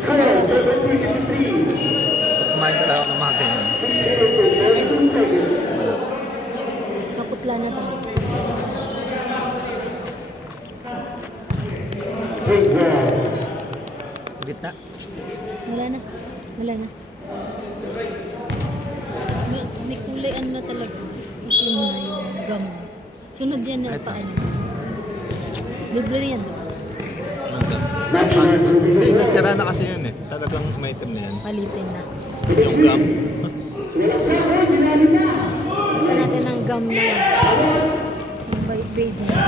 Score 70-53. Kumain ka lang ako ng mga ganyan. 6 minutes and 32 seconds. Maputla na tayo. Big ball. Gitna. Wala na. Wala na. May kulay ano na talaga. Itim na yung gum. Sunod yan na paano. Libre yan. Hanggang. Match point. Hindi, nasira na kasi yun eh. Talagang may item na yan. Palitin na. Yung gum. Sila sa akin, dinalim na. Ito natin ang gum na yan. Yung bait-bait na.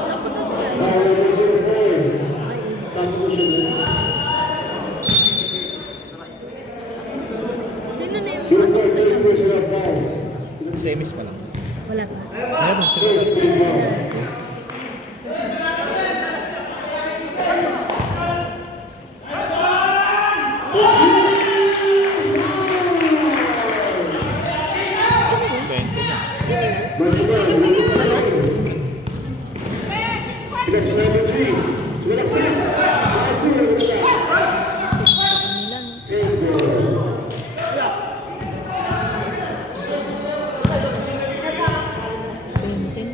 Saan pa kasi kaya? Sino na yung pasok sa championship? Semis pa lang. Wala pa. Meron sila. Bento na. Plus number 3. Sila sa Nila, no? Benten.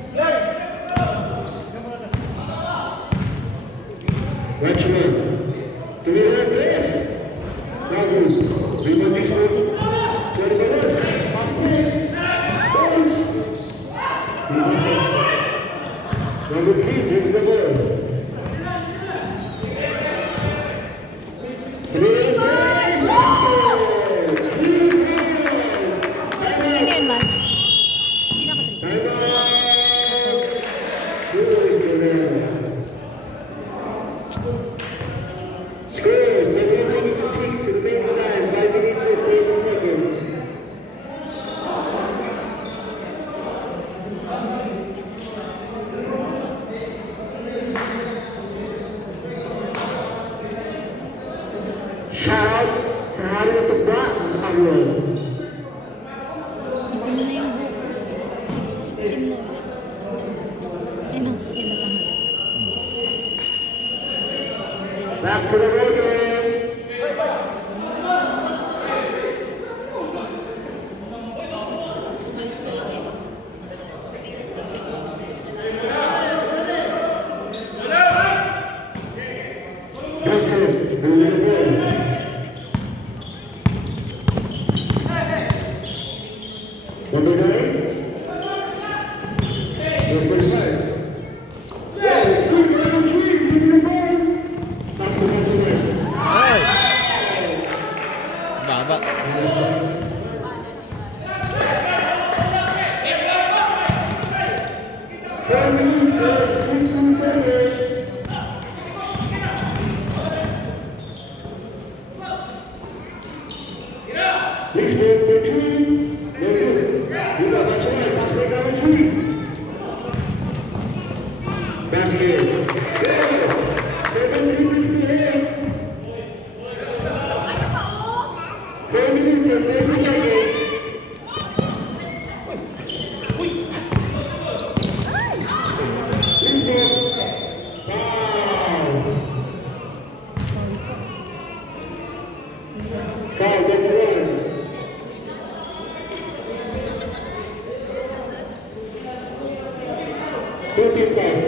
na ulit. Ayun ang kinatanga. Back to the road game. Johnson, bring the ball. Number 9. Number 5. Yeah, sleep, number 3, give me the ball. That's the number 9. Ay! Baba. 4 minutes and 52 seconds. Next ball for 2. No good. You got that right. Pass break number 3. Basket. Score. 7:58. 4 minutes and 30 seconds. Next ball. Foul. Foul number 1. Two team fouls.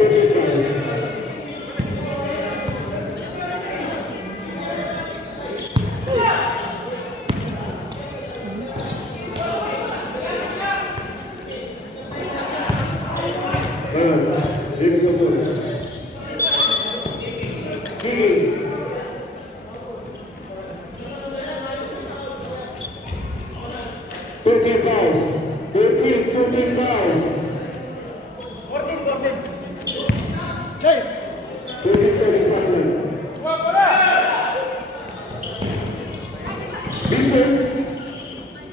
Here we go. King. Two team fouls. Two team fouls. 27 seconds.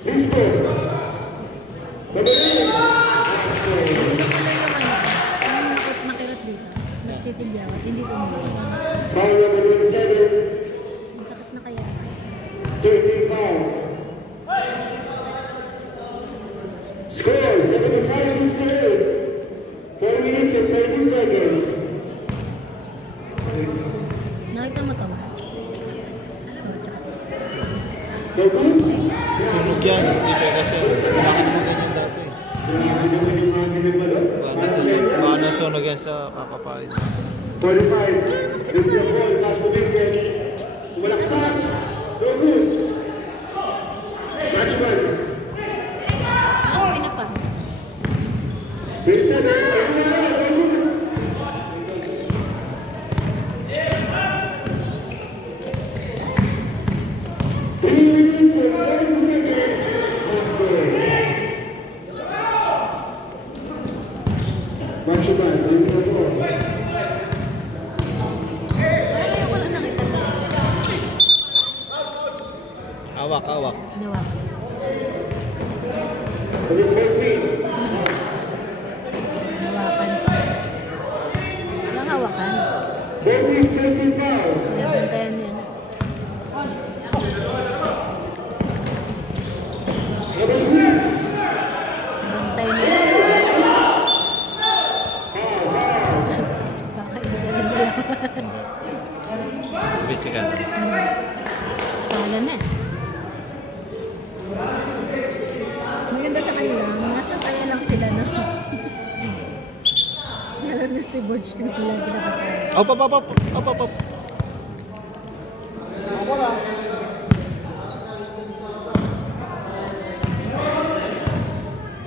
This ball. Number 8. Last ball. Ang nakirot dito. Nagtitigyawan. Hindi tumuloy. Foul number 27. Ang sakit na kaya. 13 foul. Score 75-58. 4 minutes and 13 seconds. Nakita mo to? No good? Sunog yan. Hindi pa kasi. Wala ka naman ganyan dati. Baka nasunog yan sa kakapain. 45. With the ball, pass to Vincent. Malaksan. No good. Matchman. Okay na pa. Vincent. No good. Three minutes and 30 seconds. Last ball. Matchman. With the ball. Parang wala nakita mo. Awak. Gawa. Number 14. Hawakan. Walang hawakan. 14 foul. Kaya bantayan niya na. Number 3. Bantay niya. Kakaibigan ng dalawa. Busy ka. Skala na. Maganda sa kanila, masasaya lang sila na. Halos na si Borge na lagi nakatayo. Op.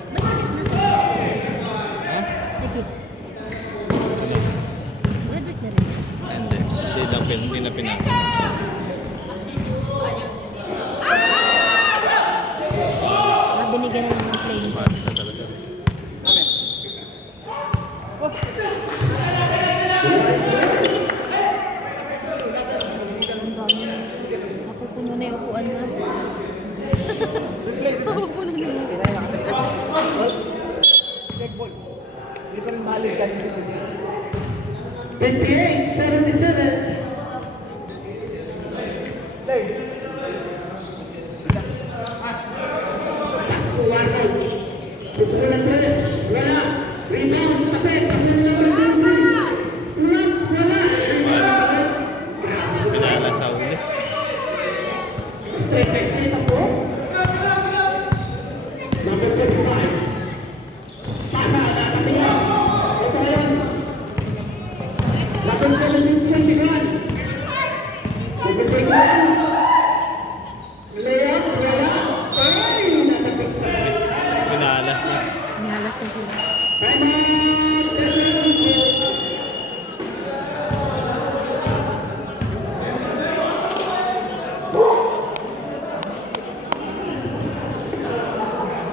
Ba't higit na sila? Ha? Higit. Graduate na rin. Hindi na pinaka. Binigyan na ng playing time. Siya talaga. Mapupuno na yung upuan na. Mapupuno na yung upuan. 58-77. Pasto Arnold. Pupulan 3. Wala. Rebound, tapet. Tapos na naman sa 3. Tulak, wala. Rebound. Pinala sa uli. Straight by straight ako. Number 25. Pasa, natabi niya. Ito ngayon. Number 21. Number 21. Layup, wala. Ay, natabi pa sa Pinalas na. Inalas na sila. time out. Yes,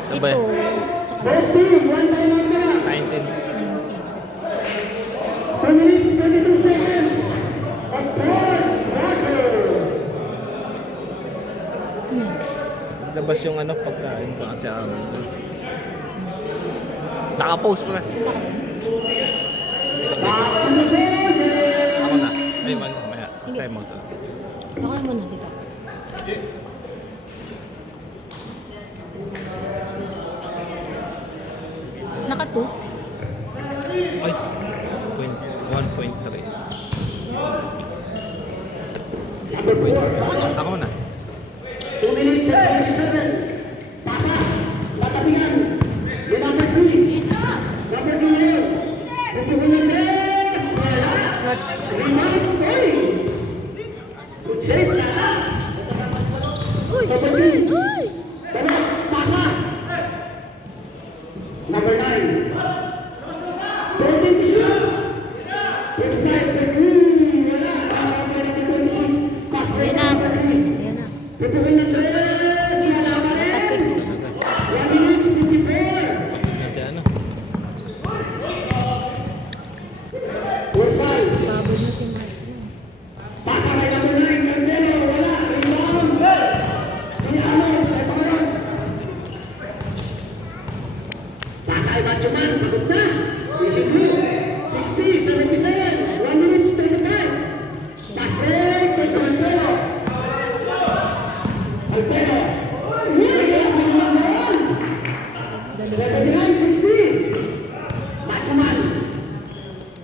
Sabay. Ito, both team, one time out na. 19. 2 minutes, 22 seconds. Of third quarter. Labas yung ano pagkain pa kasi amin. Naka-post pala. Back to the field. Ako na. Ay, mamaya. Time out. baka mo na dito. Naka 2? Ay. 1.3. Ako na. 2 minutes and 27. Pasa. Latabihan. Yung number 3. Number 2 ngayon. Pupuhin ng 3. Wala. Rebound. Oy. Good save sa. Uy! Number Uy! 3. Uy! Baba. Pasa. Number 9. 22 shots. 25. 23. Wala. Number 26. Pass break. Ayan na. Number 3. Ayan na. Pupuhin ng 3. Wala pa rin. 1 minutes 54. Kasi ano. Warsal. Babod na si Mark. Pasa kay number 9. Candelo. Wala. Rebound. Dinamo. Ito ka ron. Pasa kay Macho Man. Pagod na. Easy through. 60. 77. 1 minutes 25. Pass break. Kay Candelo. Candelo. Uy! Ang naman doon. 79-60. Macho Man.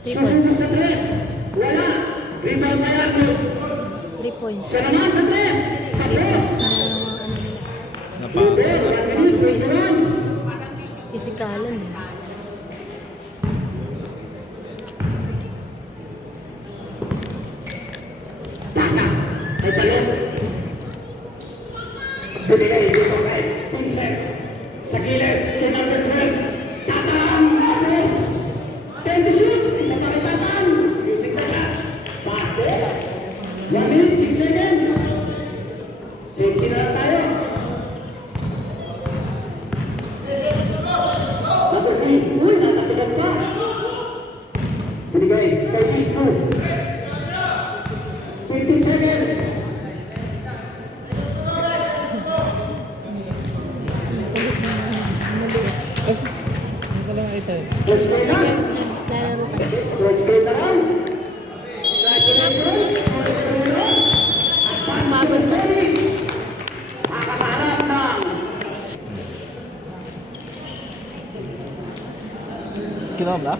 Susunod sa 3. Wala. Rebound na yan. 3 points. Siya naman sa 3. Tapos. Napaka. Ruben, 1 minute 21. Isikalan eh. Pasa. Ay balon. Binigay dito kay Vincent. Sa gilid. Kay number 12. Tatang. Tapos. 20 shoots. Isa pa kay Tatang. Using the glass. Basket. 1 minute 6 seconds. Safety na lang tayo. Number 3. Uy, natatugan pa. Binigay kay Ismo. 15 seconds. Ano ka lang ito? Sports day na. Lalaro ka. Sports day na lang. Congratulations. Advanced service. Makakaharap ng Kinom na?